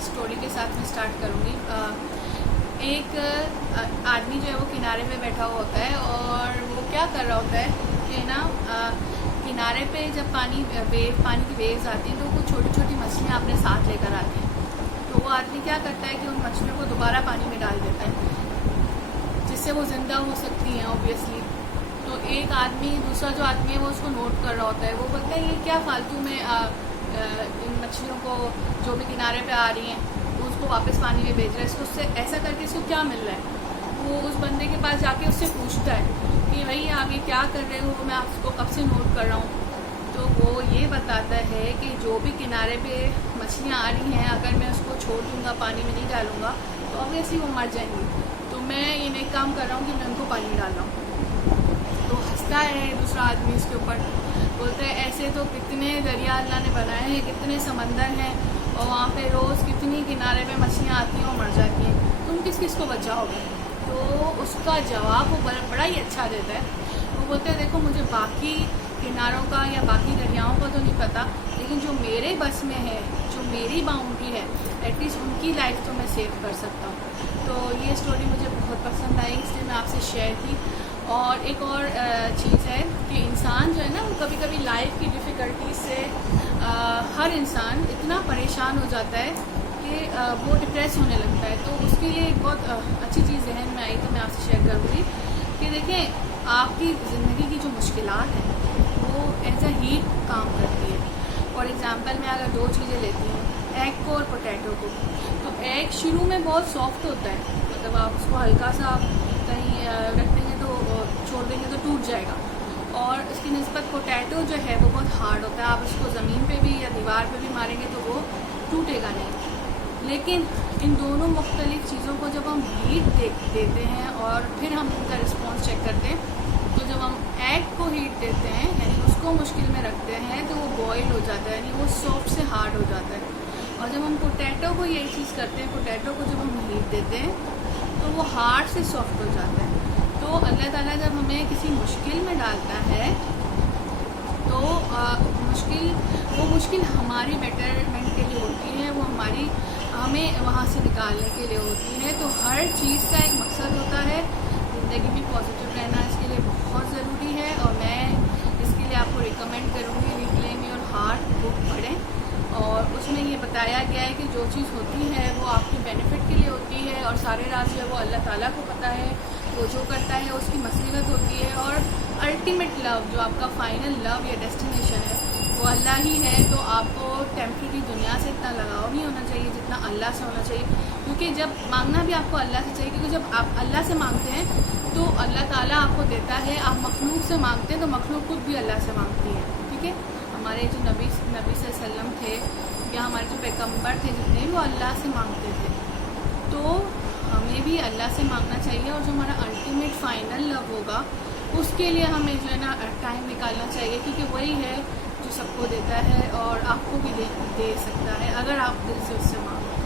सी story के साथ में स्टार्ट करूँगी। एक आदमी जो है वो किनारे पे बैठा हुआ होता है और वो क्या कर रहा होता है कि ना किनारे पे जब पानी की वेव्स आती हैं तो वो छोटी छोटी मछलियाँ अपने साथ लेकर आती हैं। तो वो आदमी क्या करता है कि उन मछलियों को दोबारा पानी में डाल देता है जिससे वो ज़िंदा हो सकती हैं ऑब्वियसली। तो एक आदमी, दूसरा जो आदमी है वो उसको नोट कर रहा होता है। वो बोलता है ये क्या फालतू में इन मछलियों को जो भी किनारे पे आ रही हैं उसको वापस पानी में भेज रहा है, इसको उससे ऐसा करके इसको क्या मिल रहा है। वो उस बंदे के पास जाके उससे पूछता है कि भाई आप ये क्या कर रहे हो, मैं आपको कब से नोट कर रहा हूँ। तो वो ये बताता है कि जो भी किनारे पे मछलियाँ आ रही हैं अगर मैं उसको छोड़ दूँगा, पानी में नहीं डालूँगा तो ऑब्वियसली वो मर जाएंगी। तो मैं ये नहीं काम कर रहा हूँ कि मैं उनको पानी में डाल रहा हूँ। तो हंसता है दूसरा आदमी उसके ऊपर, बोलते हैं ऐसे तो कितने दरिया अल्लाह ने बनाए हैं, कितने समंदर हैं और वहाँ पे रोज़ कितनी किनारे पे मछलियाँ आती हैं और मर जाती हैं, तुम किस किस को बचाओगे। तो उसका जवाब वो बड़ा ही अच्छा देता है। वो बोलते हैं देखो मुझे बाकी किनारों का या बाकी दरियाओं का तो नहीं पता, लेकिन जो मेरे बस में है, जो मेरी बाउंड्री है, एटलीस्ट उनकी लाइफ तो मैं सेव कर सकता हूँ। तो ये स्टोरी मुझे बहुत पसंद आई, इसलिए मैं आपसे शेयर की। और एक और चीज़ है कि इंसान जो है ना वो कभी कभी लाइफ की डिफ़िकल्टी से हर इंसान इतना परेशान हो जाता है कि वो डिप्रेस होने लगता है। तो उसके लिए एक बहुत अच्छी चीज़ जहन में आई तो मैं आपसे शेयर करूँगी कि देखें आपकी ज़िंदगी की जो मुश्किलात हैं वो एज अ हीट काम करती है। फॉर एग्ज़ाम्पल मैं अगर दो चीज़ें लेती हूँ, एग को और पोटैटो को, तो एग शुरू में बहुत सॉफ्ट होता है, मतलब आप उसको हल्का सा कहीं रख देंगे तो छोड़ देंगे तो टूट जाएगा, और इसकी निस्बत पोटैटो जो है वो बहुत हार्ड होता है। आप उसको ज़मीन पे भी या दीवार पे भी मारेंगे तो वो टूटेगा नहीं। लेकिन इन दोनों मुख्तलिफ़ चीज़ों को जब हम हीट देते हैं और फिर हम उनका रिस्पॉन्स चेक करते हैं, तो जब हम एग को हीट देते हैं यानी उसको मुश्किल में रखते हैं तो वो बॉयल हो जाता है, यानी वो सॉफ्ट से हार्ड हो जाता है। और जब हम पोटैटो को यही चीज़ करते हैं, पोटैटो को जब हम हीट देते हैं तो वो हार्ड से सॉफ्ट हो जाता है। तो अल्लाह ताला जब हमें किसी मुश्किल में डालता है तो वो मुश्किल हमारी बेटरमेंट के लिए होती है, वो हमें वहाँ से निकालने के लिए होती है। तो हर चीज़ का एक मकसद होता है, ज़िंदगी में पॉजिटिव रहना इसके लिए बहुत ज़रूरी है। और मैं इसके लिए आपको रिकमेंड करूँगी रिक्लेम योर हार्ट बुक पढ़ें, और उसमें ये बताया गया है कि जो चीज़ होती है वो आपके बेनिफिट के लिए होती है और सारे राज जो है वो अल्लाह ताला को पता है, वो जो करता है उसकी मसलियत होती है। और अल्टीमेट लव, जो आपका फाइनल लव या डेस्टिनेशन है वो अल्लाह ही है। तो आपको टेम्परेरी दुनिया से इतना लगाव नहीं होना चाहिए जितना अल्लाह से होना चाहिए, क्योंकि जब मांगना भी आपको अल्लाह से चाहिए, क्योंकि जब आप अल्लाह से मांगते हैं तो अल्लाह ताला आपको देता है। आप मखलूक से मांगते हैं तो मखलूक खुद भी अल्लाह से मांगती है। ठीक है, हमारे जो नबी सल्लम थे या हमारे जो पैगम्बर थे जितने, वो अल्लाह से मांगते थे। तो हमें भी अल्लाह से मांगना चाहिए, और जो हमारा अल्टीमेट फाइनल लव होगा उसके लिए हमें जो है ना टाइम निकालना चाहिए, क्योंकि वही है जो सबको देता है और आपको भी दे सकता है अगर आप दिल से उससे मांगो।